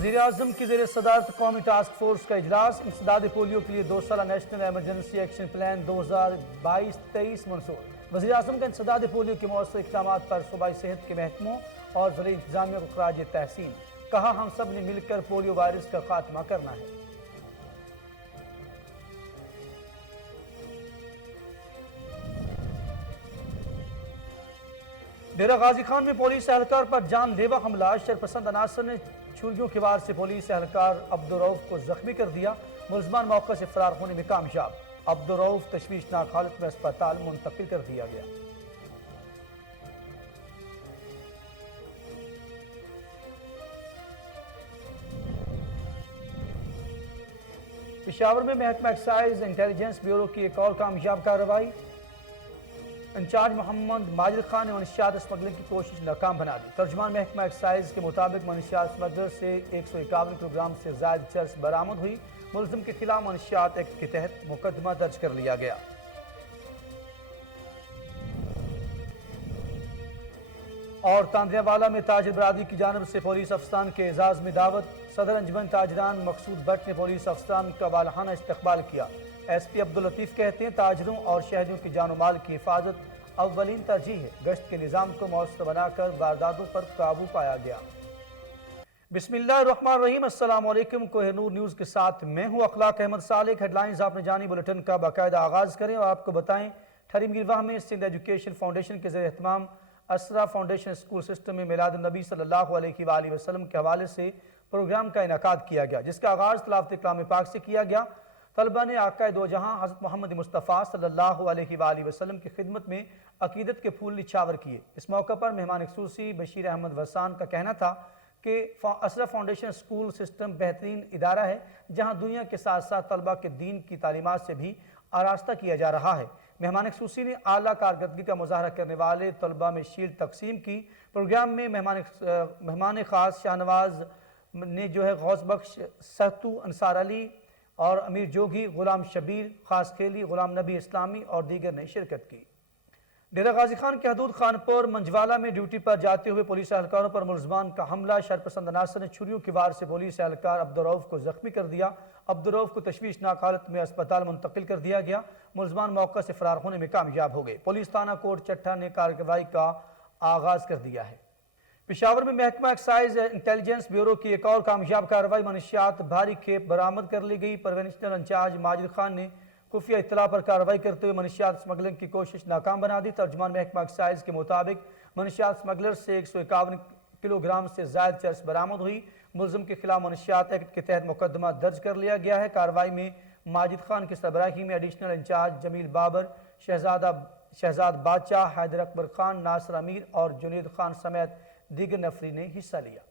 वज़ीर-ए-आज़म की ज़ेर सदारत कौमी टास्क फोर्स का इजलास। इंसदाद पोलियो के लिए 2 साला नेशनल एमरजेंसी एक्शन प्लान 2022-23 मंसूर। वज़ीर-ए-आज़म का इंसदाद पोलियो के मौसर इक़दामात पर सूबाई सेहत के महकमों और ज़िला इंतज़ामिया को ख़राज तहसीन। कहा, हम सब ने मिलकर पोलियो वायरस का खात्मा करना है। डेरा गाजी खान में पुलिस एहलकार पर जानलेवा हमला। शरपसंद अनासर ने छुरियों के वार से पुलिस एहलकार अब्दुर्रऊफ को जख्मी कर दिया। मुलजमान मौके से फरार होने में कामयाब। अब्दुर्रऊफ तशवीशनाक हालत में अस्पताल मुंतकिल कर दिया गया। पेशावर में महकमा एक्साइज इंटेलिजेंस ब्यूरो की एक और कामयाब कार्रवाई। इंचार्ज मोहम्मद माजिद खान ने मनशियात स्मगलिंग की कोशिश नाकाम बना दी। तर्जुमान महकमा एक्साइज के मुताबिक मनशियात स्मगलर से 151 किलोग्राम से ज़ायद चर्स बरामद हुई। मुलजिम के खिलाफ मनशियात एक्ट के तहत मुकदमा दर्ज कर लिया गया। और तांदियावाला में ताजिर बरादरी की जानिब से पुलिस अफसरान के एजाज में दावत। सदर अंजुमन ताजरान मकसूद भट्ट ने पुलिस अफसरान का वालहाना इस्तकबाल किया। SP अब्दुल लतीफ़ कहते हैं, ताजरों और शहरियों की जान माल की हिफाजत अव्वलीन तरजीह है। गश्त के निज़ाम को मौसर बनाकर वारदातों पर काबू पाया गया। बिस्मिल्लाहिर्रहमानिर्रहीम। अस्सलाम वालेकुम। कोहिनूर न्यूज़ के साथ मैं हूँ अखलाक अहमद सालिक। हेडलाइंस आपने जानी। बुलेटिन का बाकायदा आगाज़ करें और आपको बताएं, ठरी मीरवाह में सिंध एजुकेशन फाउंडेशन के ज़रिए एहतमाम असरा फाउंडेशन स्कूल सिस्टम में मिलाद नबी सल्लल्लाहु अलैहि वसल्लम के हवाले से प्रोग्राम का इनेकाद किया गया, जिसका आगाज़ तिलावत कलाम पाक से किया गया। तलबा ने आका दो जहां हज़रत मोहम्मद मुस्तफ़ा सल्लल्लाहु अलैहि वसल्लम की खिदमत में अकीदत के फूल निछावर किए। इस मौके पर मेहमान ख़ुसूसी बशीर अहमद वसान का कहना था कि असरा फाउंडेशन स्कूल सिस्टम बेहतरीन इदारा है, जहां दुनिया के साथ साथ तलबा के दीन की तालीमात से भी आरास्ता किया जा रहा है। मेहमान ख़ुसूसी ने आला कारकर्दगी का मुज़ाहरा करने वाले तलबा में शील्ड तकसीम की। प्रोग्राम में मेहमान ख़ास शाहनवाज ने गौस बख्श सहतू, अंसार अली और अमीर जोगी, गुलाम शबीर, खास खेली, गुलाम नबी इस्लामी और दीगर ने शिरकत की। डेरा गाजी खान के हदूद खानपुर मंजवाला में ड्यूटी पर जाते हुए पुलिस एहलकारों पर मुलजमान का हमला। शरपसंद अनासर ने छुरियों की वार से पुलिस एहलकार अब्दुर्रऊफ को जख्मी कर दिया। अब्दुर्रऊफ को तशवीशनाक हालत में अस्पताल मुंतकिल कर दिया गया। मुलजमान मौके से फरार होने में कामयाब हो गए। पुलिस थाना कोट चट्टा ने कार्रवाई का आगाज कर दिया है। पेशावर में महकमा एक्साइज इंटेलिजेंस ब्यूरो की एक और कामयाब कार्रवाई। मनशियात भारी खेप बरामद कर ली गई। प्रोविंशियल इंचार्ज माजिद खान ने खुफिया इत्तला पर कार्रवाई करते हुए मनशियात स्मगलिंग की कोशिश नाकाम बना दी। तर्जुमान महकमा एक्साइज के मुताबिक मनशियात स्मगलर से 151 किलोग्राम से ज़ायद चर्स बरामद हुई। मुलजिम के खिलाफ मनशियात एक्ट के तहत मुकदमा दर्ज कर लिया गया है। कार्रवाई में माजिद खान की सरबराही में एडिशनल इंचार्ज जमील बाबर, शहजाद बादशाह, हैदर अकबर खान, नासिर अमीर और जुनेद खान समेत दीगर नफरी ने हिस्सा लिया।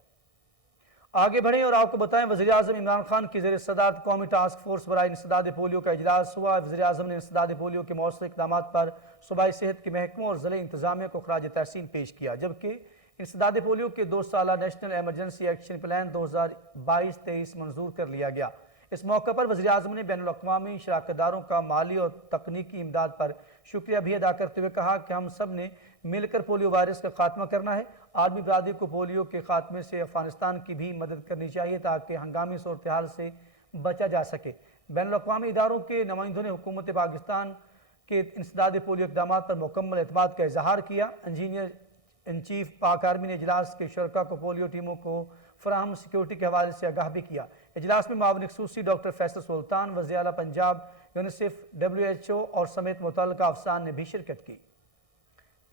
आगे बढ़ें और आपको बताएं, वज़ीर-ए-आज़म इमरान खान की ज़ेर सदारत कौमी टास्क फोर्स बराए इंसदाद पोलियो का इजलास हुआ। वज़ीर-ए-आज़म ने इंसदाद पोलियो के मौसर इक़दामात पर सूबाई सेहत के महकमों और ज़िला इंतज़ामिया को ख़राज तहसीन पेश किया, जबकि इंसदाद पोलियो के 2 साला नेशनल एमरजेंसी एक्शन प्लान 2022-23 मंजूर कर लिया गया। इस मौके पर वज़ीर-ए-आज़म ने बैनुल-अक़वामी शराकतदारों का माली और तकनीकी इमदाद पर शुक्रिया भी अदा करते हुए कहा कि हम सब ने मिलकर पोलियो वायरस का खात्मा करना है। आलमी बरादरी को पोलियो के खात्मे से अफगानिस्तान की भी मदद करनी चाहिए ताकि हंगामी सूरत हाल से बचा जा सके। बैनुल-अक़वामी इदारों के नुमाइंदों ने हुकूमत पाकिस्तान के इंसदाद पोलियो इक़दामात पर मुकम्मल एतमाद का इजहार किया। इंजीनियर इन चीफ पाक आर्मी ने इजलास के शुरका को पोलियो टीमों को फराहम सिक्योरिटी के हवाले से आगाह भी किया। इजलास में मावन ख़ुसूसी डॉक्टर फैसल सुल्तान, वज़ीर आला पंजाब, यूनिसेफ, WHO और समेत मुतल्लिका अफसरान ने भी शिरकत की।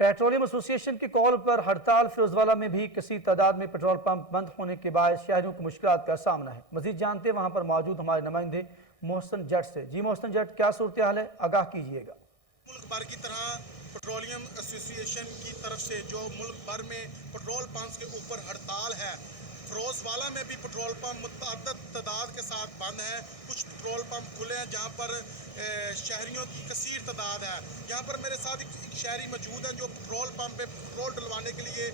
पेट्रोलियम एसोसिएशन की कॉल पर हड़ताल। फिरोजवाला में भी किसी तादाद में पेट्रोल पंप बंद होने के बाद शहरियों को मुश्किलात का सामना है। मजीद जानते वहाँ पर मौजूद हमारे नुमाइंदे मोहसन जट से। जी मोहसन जट, क्या सूरत हाल है, आगाह कीजिएगा। मुल्क भर की तरह पेट्रोलियम एसोसिएशन की तरफ से जो मुल्क भर में पेट्रोल पंप्स के ऊपर हड़ताल है, फिरोजवाला में भी पेट्रोल पंप मुतअद्दिद तादाद के साथ बंद है। कुछ पेट्रोल पंप खुले हैं जहां पर शहरियों की कसीर तादाद है। यहाँ पर मेरे साथ एक शहरी मौजूद हैं जो पेट्रोल पंप पे पेट्रोल डलवाने के लिए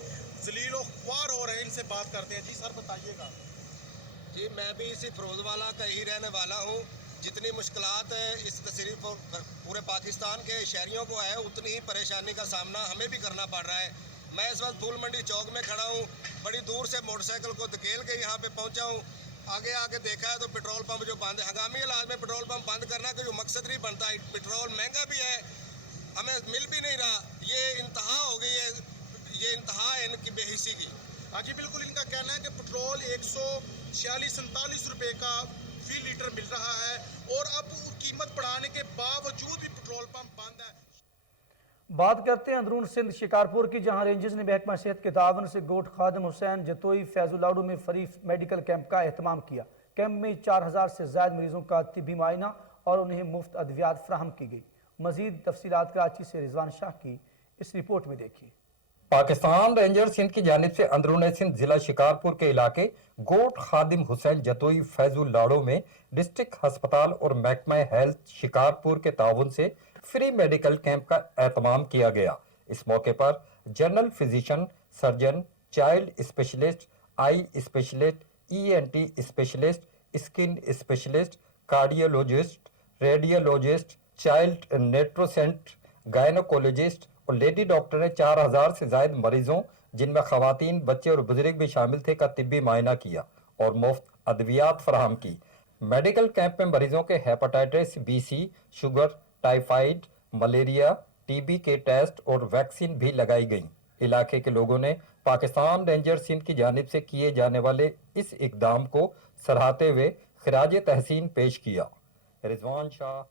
जलील व ख्वार हो रहे हैं। इनसे बात करते हैं। जी सर, बताइएगा। जी, मैं भी इसी फिरोजवाला का ही रहने वाला हूँ। जितनी मुश्किलात इस तहसील पूरे पाकिस्तान के शहरियों को है, उतनी ही परेशानी का सामना हमें भी करना पड़ रहा है। मैं इस वक्त फूल मंडी चौक में खड़ा हूँ। बड़ी दूर से मोटरसाइकिल को धकेल के यहाँ पे पहुँचा हूँ। आगे आके देखा है तो पेट्रोल पंप जो बंद है, हंगामी हालात में पेट्रोल पंप बंद करना कोई मकसद नहीं बनता है। पेट्रोल महंगा भी है, हमें मिल भी नहीं रहा। ये इंतहा हो गई है, ये इंतहा है इनकी बेहिसी की। हाँ जी बिल्कुल, इनका कहना है कि पेट्रोल 146-47 रुपए का फी लीटर मिल रहा है और अब कीमत बढ़ाने के बावजूद भी पेट्रोल पंप बंद है। बात करते हैं अंदरून सिंध शिकारपुर की, जहां रेंजर्स ने महकमा सेहत के तावन से गोट खादिम हुसैन जतोई फैजुलाडू में फ्री मेडिकल कैंप का एहतमाम किया। कैंप में 4000 से ज्यादा मरीजों का तिब्बी मायना और उन्हें मुफ्त अद्वियात फराहम की गई। मजीद तफसीलात कराची से रिजवान शाह की इस रिपोर्ट में देखिए। पाकिस्तान रेंजर सिंध की जानिब से अंदरून सिंध जिला शिकारपुर के इलाके गोट खादिम हुसैन जतोई फैजुल लाड़ो में डिस्ट्रिक्ट अस्पताल और महकमा हेल्थ शिकारपुर के ताउन से फ्री मेडिकल कैंप का एहतमाम किया गया। इस मौके पर general physician, surgeon, child specialist, eye specialist, ENT specialist, skin specialist, cardiologist, radiologist, child नेट्रोसेंट, गायनोकोलॉजिस्ट और लेडी डॉक्टर ने 4000 से ज्यादा मरीजों, जिनमें खवातीन, बच्चे और बुजुर्ग भी शामिल थे, का तिब्बी मायना किया और मुफ्त अद्वियात फराहम की। मेडिकल कैंप में मरीजों के hepatitis BC, sugar, typhoid, malaria, TB के टेस्ट और वैक्सीन भी लगाई गई। इलाके के लोगों ने पाकिस्तान रेंजर सिंध की जानिब से किए जाने वाले इस इकदाम को सराहते हुए खिराज तहसीन पेश किया। रिजवान शाह।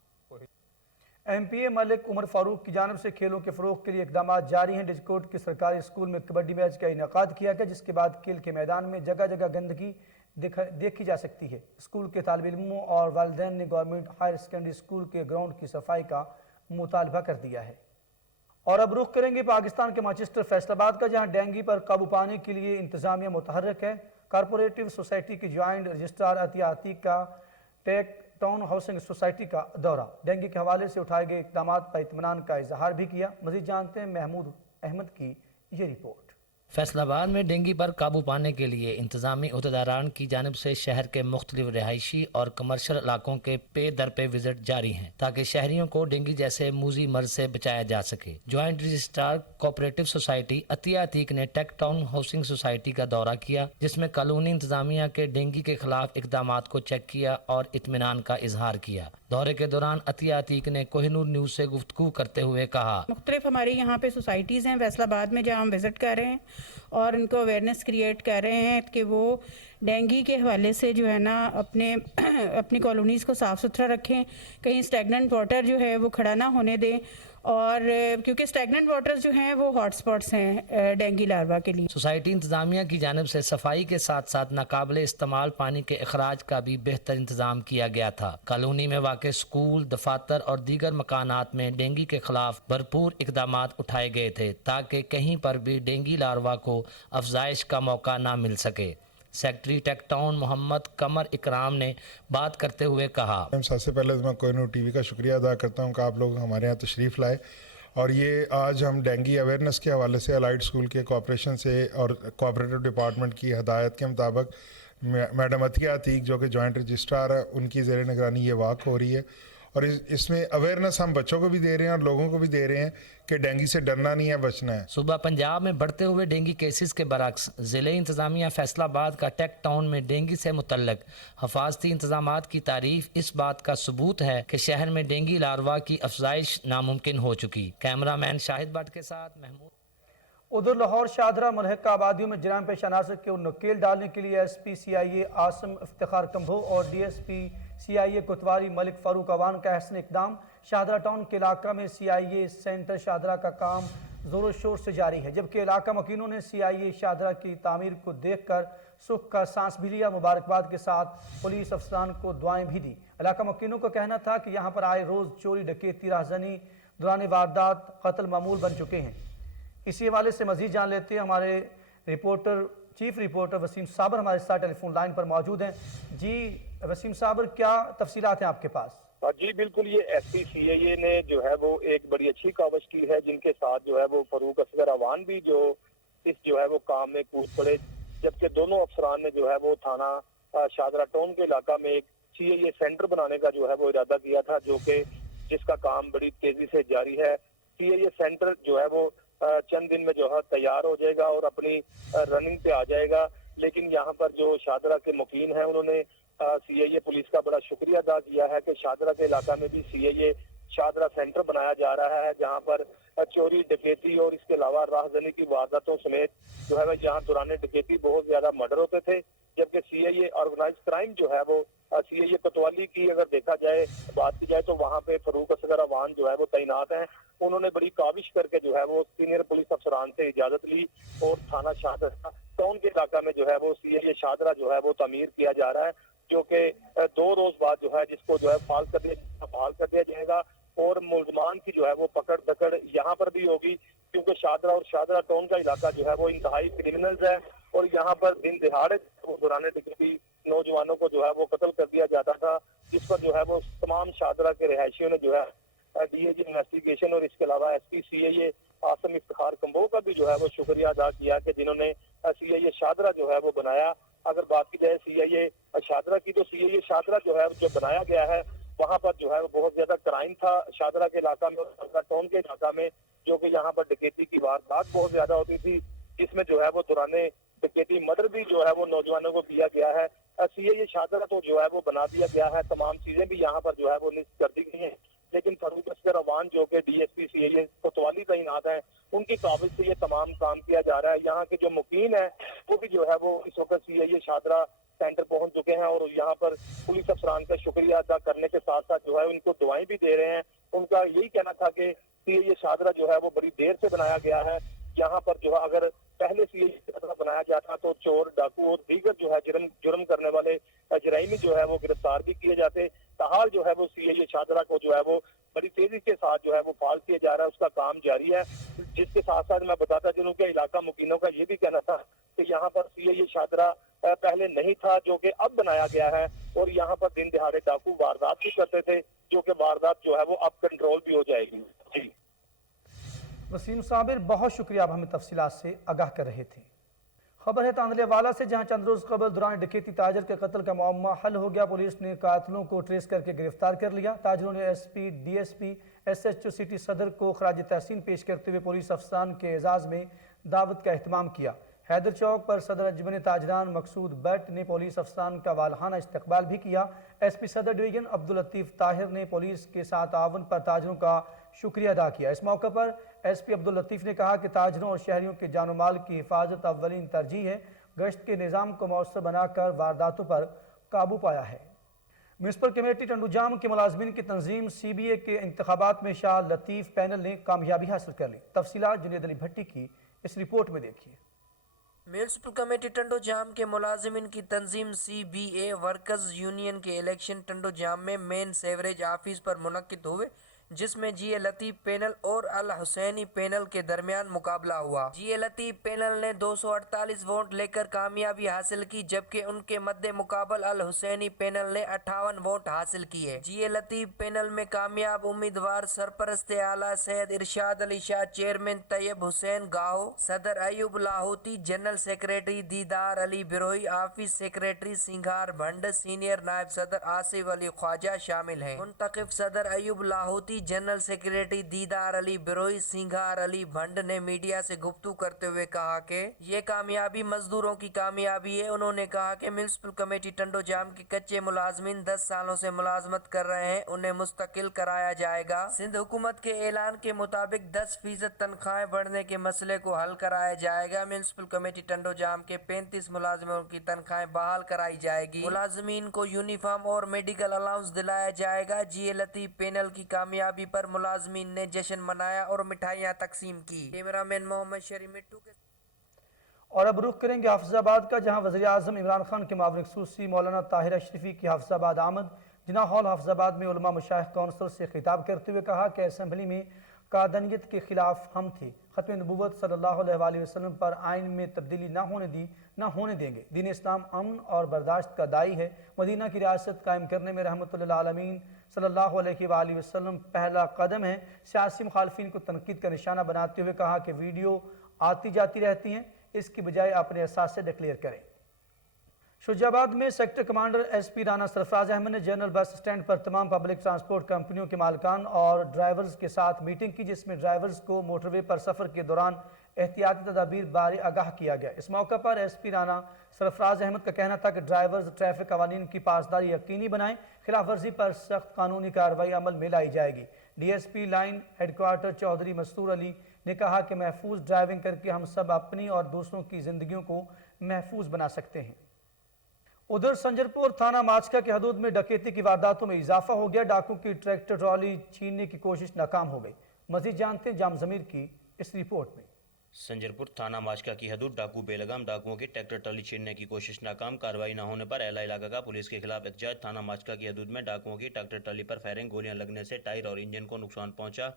MPA मलिक उमर फारूक की जानिब से खेलों के फ़रोग के लिए इकदाम जारी हैं। डिजकोट के सरकारी स्कूल में कबड्डी मैच का इनेकाद किया गया, जिसके बाद खेल के मैदान में जगह जगह गंदगी देखी जा सकती है। स्कूल के तालिब इल्मों और वालिदैन ने गवर्नमेंट हायर सेकेंडरी स्कूल के ग्राउंड की सफाई का मुतालबा कर दिया है। और अब रुख करेंगे पाकिस्तान के मैनचेस्टर फैसलाबाद का, जहां डेंगू पर काबू पाने के लिए इंतजामिया मुतहर्रिक है। कॉरपोरेटिव सोसाइटी की ज्वाइंट रजिस्ट्रार अतिया अतीक का टेक टाउन हाउसिंग सोसाइटी का दौरा, डेंगू के हवाले से उठाए गए इक़दाम पर इत्मीनान का इजहार भी किया। मजीद जानते हैं महमूद अहमद की ये रिपोर्ट। फैसलाबाद में डेंगू पर काबू पाने के लिए इंतजामी अहदेदारान की जानिब से शहर के मुख्तलिफ रिहायशी और कमर्शल इलाकों के पे दर पे विजिट जारी हैं, ताकि शहरियों को डेंगू जैसे मूजी मर्ज से बचाया जा सके। Joint registrar cooperative society Atiya Atiq ने टेक टाउन हाउसिंग सोसाइटी का दौरा किया, जिसमें कानूनी इंतजामिया के डेंगू के खिलाफ इकदाम को चेक किया और इत्मीनान का इजहार किया। दौरे के दौरान अतिया अतीक ने कोहिनूर न्यूज से गुफ्तगू करते हुए कहा, मुख्तलिफ हमारी यहाँ पे सोसाइटीज़ हैं फैसलाबाद में, जहाँ हम विज़िट कर रहे हैं और उनको अवेयरनेस क्रिएट कर रहे हैं कि वो डेंगू के हवाले से जो है ना अपनी कॉलोनीज़ को साफ़ सुथरा रखें, कहीं स्टैगनेंट वाटर जो है वो खड़ा ना होने दें, और क्योंकि स्टैगनेंट वाटर्स जो हैं वो हॉटस्पॉट्स हैं डेंगू लार्वा के लिए। सोसाइटी इंतजामिया की जानिब से सफाई के साथ साथ नाकाबिले इस्तेमाल पानी के अखराज का भी बेहतर इंतजाम किया गया था। कॉलोनी में वाक़े स्कूल, दफातर और दीगर मकानात में डेंगू के खिलाफ भरपूर इकदाम उठाए गए थे, ताकि कहीं पर भी डेंगू लार्वा को अफजाइश का मौका ना मिल सके। सेक्रेटरी टेक टाउन मोहम्मद कमर इकराम ने बात करते हुए कहा, सबसे पहले तो मैं कोहिनूर टीवी का शुक्रिया अदा करता हूं कि आप लोग हमारे यहाँ तशरीफ़ लाए, और ये आज हम डेंगू अवेयरनेस के हवाले से अलाइड स्कूल के कोऑपरेशन से और कोऑपरेटिव डिपार्टमेंट की हदायत के मुताबिक मैडम अतिया अतीक जो कि जॉइंट रजिस्ट्रार है, उनकी ज़ेर निगरानी ये वाक़ हो रही है, और इसमें अवेयरनेस हम बच्चों को भी दे रहे हैं और लोगों को भी दे रहे हैं कि डेंगू से डरना नहीं है, बचना है। सुबह पंजाब में बढ़ते हुए डेंगू केसेस के बरक्स ज़िले इंतजामिया फैसलाबाद का टेक टाउन में डेंगू से मुतल्लक हफाजती इंतजामात की तारीफ इस बात का सबूत है कि शहर में डेंगू लार्वा की अफजाइश नामुमकिन हो चुकी। कैमरामैन शाहिद भट्ट के साथ महमूद। उधर लाहौर शाहदरा मुल्हिका आबादियों में जराम पेश अनासर के नकेल डालने के लिए SP CIA आसम इफ्तिखार कंभो और DSP CIA कोतवाली मलिक फारूक अवान का अहसन इकदाम। शाहदरा टाउन के इलाका में CIA सेंटर शाहदरा का काम ज़ोर शोर से जारी है, जबकि इलाका मकीनों ने CIA शाहदरा की तामीर को देख कर सुख का सांस भी लिया। मुबारकबाद के साथ पुलिस अफसरान को दुआएं भी दी। इलाका मकीनों का कहना था कि यहाँ पर आए रोज़ चोरी, डकैती, राहजनी, दौरान वारदात, कत्ल मामूल बन चुके हैं। इसी हवाले से मजीद जान लेते हैं। हमारे चीफ रिपोर्टर वसीम साबर हमारे साथ टेलीफोन लाइन पर मौजूद हैं। जी वसीम साबर, क्या तफसीलात हैं आपके पास? जी बिल्कुल, ये SP CIA ने जो है वो एक बड़ी अच्छी कावश की है, जिनके साथ जो है वो फरूक असगर अवान भी जो है वो काम में कूद पड़े, जबकि दोनों अफसरान ने जो है वो थाना शाहदरा टाउन के इलाका में एक CIA सेंटर बनाने का जो है वो इरादा किया था, जिसका काम बड़ी तेजी से जारी है। CIA सेंटर जो है वो चंद दिन में जो है तैयार हो जाएगा और अपनी रनिंग पे आ जाएगा। लेकिन यहाँ पर जो शादरा के मुकीन हैं उन्होंने सीआईए पुलिस का बड़ा शुक्रिया अदा किया है कि शादरा के इलाका में भी सीआईए शादरा सेंटर बनाया जा रहा है, जहाँ पर चोरी डकैती और इसके अलावा राहजनी की वारदातों समेत जो है यहाँ दौरान डकैती बहुत ज्यादा मर्डर होते थे। जबकि सीआईए ऑर्गेनाइज क्राइम जो है वो सीआईए कोतवाली की अगर देखा जाए बात की जाए तो वहाँ पे फरूक असगर अवान जो है वो तैनात हैं। उन्होंने बड़ी काविश करके जो है वो सीनियर पुलिस अफसरान से इजाजत ली और थाना शादरा टाउन के इलाका में जो है वो सीआईए शादरा जो है वो तामीर किया जा रहा है, जो कि 2 रोज बाद जो है जिसको जो है बहाल कर दिया जाएगा और मुलजमान की जो है वो पकड़ दकड़ यहाँ पर भी होगी, क्योंकि शादरा और शादरा टाउन का इलाका जो है वो इंतहाई क्रिमिनल्स है और यहाँ पर दिन दिहाड़े वो दौरान डकैती नौजवानों को जो है वो कत्ल कर दिया जाता था, जिस पर जो है वो तमाम शादरा के रिहायशियों ने जो है डीएजी इन्वेस्टिगेशन और इसके अलावा एसपी सीआईए आसम इफ्तिखार कंबो का भी जो है वो शुक्रिया अदा किया कि जिन्होंने सीआईए शादरा जो है वो बनाया। अगर बात की जाए सीआईए शादरा की तो सीआईए शादरा जो है जो बनाया गया है वहाँ पर जो है वो बहुत ज्यादा क्राइम था शादरा के इलाका में और शादरा टाउन के इलाका में, जो कि यहाँ पर डकैती की वारदात बहुत ज्यादा होती थी, जिसमें जो है वो दौराने डकैती मर्डर भी जो है वो नौजवानों को किया गया है। सीआईए शादरा तो जो है वो बना दिया गया है, तमाम चीजें भी यहाँ पर जो है वो निश्चित कर दी गई हैं, लेकिन फरूक असगर अवान जो कि डीएसपी सीआईए कोतवाली तैनात हैं उनकी काबिज से ये तमाम काम किया जा रहा है। यहाँ के जो मुकीन है वो भी जो है वो इस वक्त सीआईए शादरा सेंटर पहुंच चुके हैं और यहाँ पर पुलिस अफसरान का शुक्रिया अदा करने के साथ साथ जो है उनको दुआएं भी दे रहे हैं। उनका यही कहना था कि सीआईए शादरा जो है वो बड़ी देर से बनाया गया है। यहाँ पर जो है अगर पहले सीआईए शादरा बनाया जाता तो चोर डाकू और दीगर जो है जुर्म करने वाले जराइमी जो है वो गिरफ्तार भी किए जाते। ताहाल जो है वो सीआईए शादरा को जो है वो बड़ी तेजी के साथ जो है वो फाल किया जा रहा है, उसका काम जारी है। जिसके साथ साथ मैं बताता चलूं कि इलाका मुकीनों का ये भी कहना था कि यहाँ पर सीआईए शादरा पहले नहीं था, जो कि अब बनाया गया है और यहाँ पर दिन दिहाड़े डाकू वारदात भी करते थे, जो कि वारदात जो है वो अब कंट्रोल भी हो जाएगी। जी वसीम साबिर, बहुत शुक्रिया, आप हमें तफसीलात से आगाह कर रहे थे। खबर है तांदले वाला से, जहां चंद रोज कबल दौरान डकैती ताजर के कत्ल का मामला हल हो गया। पुलिस ने कातिलों को ट्रेस करके गिरफ्तार कर लिया। ताजरों ने एसपी डीएसपी एसएचओ सिटी सदर को खराज तहसीन पेश करते हुए पुलिस अफसरान के एजाज में दावत का एहतमाम किया। हैदर चौक पर सदर अंजुमन ताजरान मकसूद बट ने पुलिस अफसरान का वालहाना इस्तकबाल भी किया। एसपी सदर डिवीजन अब्दुल लतीफ़ ताहिर ने पुलिस के साथ ताउन पर ताजरों का शुक्रिया अदा किया। इस मौके पर एसपी अब्दुल लतीफ़ ने कहा कि ताजरों और शहरियों के जान माल की हिफाजत अव्वलीन तरजीह है। गश्त के निज़ाम को मौसर बनाकर वारदातों पर काबू पाया है। म्यूनसिपल कमेटी टंडूजाम के मुलाजमीन की तंजीम CBA के इंतखाबात में शाह लतीफ़ पैनल ने कामयाबी हासिल कर ली। तफसीलात जुनेद अली भट्टी की इस रिपोर्ट में देखिए। म्यूनसिपल कमेटी टंडोजाम के मुलाजिमिन की तंजीम CBA वर्कर्स यूनियन के इलेक्शन टंडोजाम में मेन सेवरेज ऑफिस पर मुनक्किद हुए, जिसमें GA लतीफ़ पैनल और अल हुसैनी पैनल के दरमियान मुकाबला हुआ। GA लतीफ़ पैनल ने 248 वोट लेकर कामयाबी हासिल की, जबकि उनके मद्दे मुकाबल अल हुसैनी पैनल ने 58 वोट हासिल किए। GA लतीफ़ पैनल में कामयाब उम्मीदवार सरपरस्त आला सैयद इरशाद अली शाह, चेयरमैन तैयब हुसैन गाहो, सदर अयूब लाहौती, जनरल सेक्रेटरी दीदार अली बिरोही, ऑफिस सेक्रेटरी सिंगार भंड, सीनियर नायब सदर आसिफ अली ख्वाजा शामिल हैं। मुंतखब सदर अयूब लाहौती, जनरल सेक्रेटरी दीदार अली बिरोही, सिंगार अली भंड ने मीडिया से गुफ्तगू करते हुए कहा कि ये कामयाबी मजदूरों की कामयाबी है। उन्होंने कहा कि म्यूनसिपल कमेटी टंडोजाम के कच्चे मुलाजमीन 10 सालों से मुलाजमत कर रहे हैं, उन्हें मुस्तकिल कराया जाएगा। सिंध हुकूमत के ऐलान के मुताबिक 10% तनख्वाहें बढ़ने के मसले को हल कराया जाएगा। म्यूनसिपल कमेटी टंडोजाम के 35 मुलाजमों की तनख्वाहें बहाल कराई जाएगी। मुलाजमीन को यूनिफॉर्म और मेडिकल अलाउंस दिलाया जाएगा। GA लतीफ़ पैनल की कामयाबी पर मुलाजमीन ने जश्न मनाया और मिठाइयाँ तकसीम की। कैमरामैन मोहम्मद शरीफ मिट्टू के। और अब रुख करेंगे हाफिजाबाद का, जहां वज़ीर आज़म इमरान खान के मावरिन ख़ुसूसी मौलाना ताहिर अशरफी की हाफिजाबाद आमद। जिना हॉल हाफिजाबाद में उलमा मशाइख कौंसिल से खिताब करते हुए कहा कि असम्बली में कादनियत के खिलाफ हम थे। ख़त्म नबूवत सल्लल्लाहु अलैहि वसल्लम पर आइन में तब्दीली न होने देंगे। दीन इस्लाम अमन और बर्दाश्त का दाई है। मदीना की रियासत कायम करने में रहमतुल आलमीन सल्लल्लाहु अलैहि वसल्लम पहला कदम है। सियासी मुखालफिन को तनकीद का निशाना बनाते हुए कहा कि वीडियो आती जाती रहती हैं, इसकी बजाय अपने असासे डिक्लेयर करें। शुजाबाद में sector commander SP Rana Sarfraz Ahmed ने जनरल बस स्टैंड पर तमाम पब्लिक ट्रांसपोर्ट कंपनियों के मालिकान और ड्राइवर्स के साथ मीटिंग की, जिसमें ड्राइवर्स को मोटरवे पर सफ़र के दौरान एहतियाती तदाबीर बारे आगाह किया गया। इस मौका पर एसपी राना सरफराज अहमद का कहना था कि ड्राइवर्स ट्रैफिक कवानीन की पासदारी यकीनी बनाएं, खिलाफ वर्जी पर सख्त कानूनी कार्रवाई अमल में लाई जाएगी। DSP line headquarter Chaudhry Mastoor Ali ने कहा कि महफूज ड्राइविंग करके हम सब अपनी और दूसरों की जिंदगियों को महफूज बना सकते हैं। उधर संजरपुर थाना माचका के हदूद में डकैती की वारदातों में इजाफा हो गया। डाकुओं की ट्रैक्टर ट्रॉली छीनने की कोशिश नाकाम हो गई। मजीद जानते हैं जाम जमीर की इस रिपोर्ट में। संजरपुर थाना माचका की हदूद डाकू बेलगाम डाकुओं की ट्रैक्टर ट्रॉली छीनने की कोशिश नाकाम, कार्रवाई न होने पर अहला इलाका का पुलिस के खिलाफ एहतजाज। थाना माचका की हदूद में डाकुओं की ट्रैक्टर ट्रॉली पर फायरिंग, गोलियां लगने से टायर और इंजन को नुकसान पहुंचा।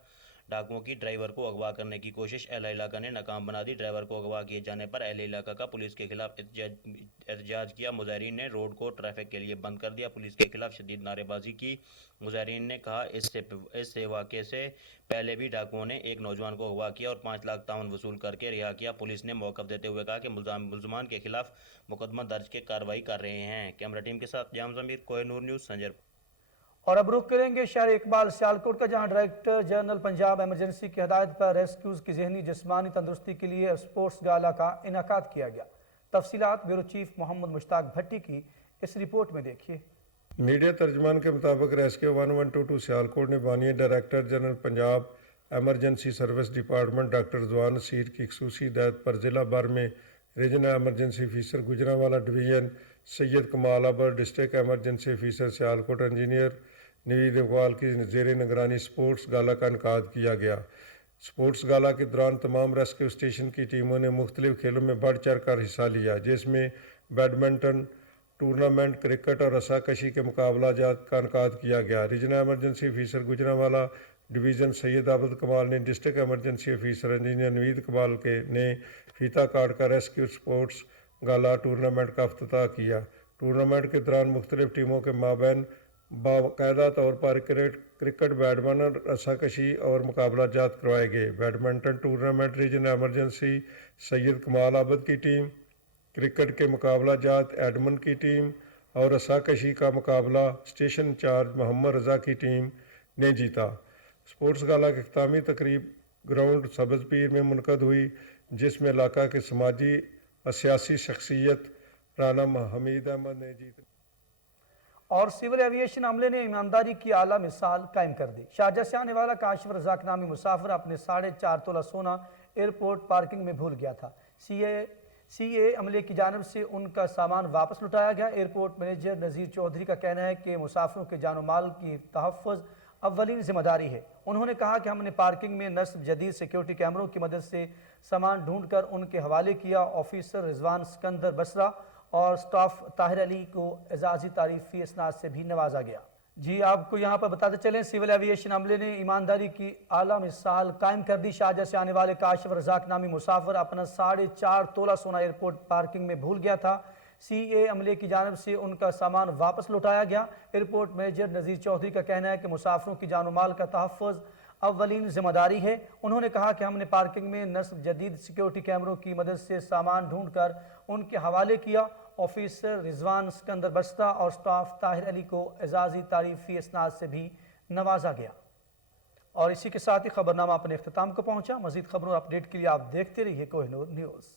डाकुओं की ड्राइवर को अगवा करने की कोशिश अहला इलाका ने नाकाम बना दी। ड्राइवर को अगवा किए जाने पर अहले इलाका का पुलिस के खिलाफ एहतजाज किया। मुजाहिरीन ने रोड को ट्रैफिक के लिए बंद कर दिया। पुलिस के खिलाफ शदीद नारेबाजी की। मुजाहिरीन ने कहा इससे वाक़े से पहले भी डाकुओं ने एक नौजवान को अगवा किया और 5 लाख तावन वसूल करके रिहा किया। पुलिस ने मौक़िफ़ देते हुए कहा कि मुलज़मान के खिलाफ मुकदमा दर्ज के कार्रवाई कर रहे हैं। कैमरा टीम के साथ जाम ज़मीर, कोहिनूर न्यूज़, संजरपुर। और अब रुख करेंगे शहर इकबाल सियालकोट का, जहां डायरेक्टर जनरल पंजाब एमरजेंसी की हदायत पर रेस्क्यूज़ की जहनी जिस्मानी तंदुरुस्ती के लिए स्पोर्ट्स गाला का इनेकाद किया गया। तफसीलात ब्यूरो चीफ मोहम्मद मुश्ताक भट्टी की इस रिपोर्ट में देखिए। मीडिया तर्जमान के मुताबिक रेस्क्यू 1122 सियालकोट ने बानी director general Punjab emergency service department doctor जवान नसीर की खसूसी हिदायत पर ज़िला भर में regional emergency officer Gujranwala division Syed कमाल अबर, district emergency officer Sialkot engineer Naveed Iqbal की ज़ेर निगरानी स्पोर्ट्स गाला का इनेकाद किया गया। स्पोर्ट्स गाला के दौरान तमाम रेस्क्यू स्टेशन की टीमों ने मुख्तलिफ खेलों में बढ़ चढ़ कर हिस्सा लिया, जिसमें बैडमिंटन टूर्नामेंट, क्रिकेट और रस्साकशी के मुकाबला जात का इनेकाद किया गया। Regional emergency officer Gujranwala division Syed Abad Kamal ने district emergency officer engineer Naveed Iqbal ने फीता काट कर रेस्क्यू स्पोर्ट्स गाला टूर्नामेंट का अफ्ताह किया। टूर्नामेंट के दौरान मुख्तलिफ टीमों के माबैन बाकायदा तौर पर क्रिकेट, बैडमिंटन, रस्साकशी और मुकाबला जात करवाए गए। Badminton tournament regional emergency Syed कमाल आबद की टीम, क्रिकेट के मुकाबला जात एडमन की टीम और रस्साकशी का मुकाबला स्टेशन इंचार्ज मोहम्मद रज़ा की टीम ने जीता। स्पोर्ट्स गाला की अख्तामी तकरीब ग्राउंड सब्ज़ पीर में मुनक़द हुई, जिसमें इलाका के समाजी और सियासी शख्सियत राना हमीद अहमद ने जीत। और सिविल एविएशन अमले ने ईमानदारी की आला मिसाल कायम कर दी। शारजा से आने वाला काशिफ रज़ाक नामी मुसाफिर अपने 4.5 तोला सोना एयरपोर्ट पार्किंग में भूल गया था। सीए अमले की जानिब से उनका सामान वापस लौटाया गया। एयरपोर्ट मैनेजर नज़ीर चौधरी का कहना है कि मुसाफिरों के जान माल की तहफ़्फ़ुज़ अव्वलीन जिम्मेदारी है। उन्होंने कहा कि हमने पार्किंग में नस्ब जदीद सिक्योरिटी कैमरों की मदद से सामान ढूंढ कर उनके हवाले किया। ऑफिसर रिजवान सिकंदर बसरा और स्टाफ ताहिर अली को एजाज़ी तारीफ़ी इसनाद से भी नवाजा गया। जी आपको यहाँ पर बताते चलें, सिविल एविएशन अमले ने ईमानदारी की आला मिसाल कायम कर दी। शारजा से आने वाले काशिफ रज़ाक नामी मुसाफिर अपना 4.5 तोला सोना एयरपोर्ट पार्किंग में भूल गया था। सीए अमले की जानिब से उनका सामान वापस लौटाया गया। एयरपोर्ट मैनेजर नज़ीर चौधरी का कहना है कि मुसाफिरों की जान माल का तहफ़्फ़ुज़ अव्वलीन जिम्मेदारी है। उन्होंने कहा कि हमने पार्किंग में नस्ब जदीद सिक्योरिटी कैमरों की मदद से सामान ढूंढ कर उनके हवाले किया। ऑफिसर रिजवान सिकंदर बस्ता और स्टाफ ताहिर अली को एजाज़ी तारीफ़ी इसनाद से भी नवाजा गया। और इसी के साथ ही खबरनामा अपने इख्तिताम को पहुंचा। मज़ीद खबरों अपडेट के लिए आप देखते रहिए कोहिनूर न्यूज़।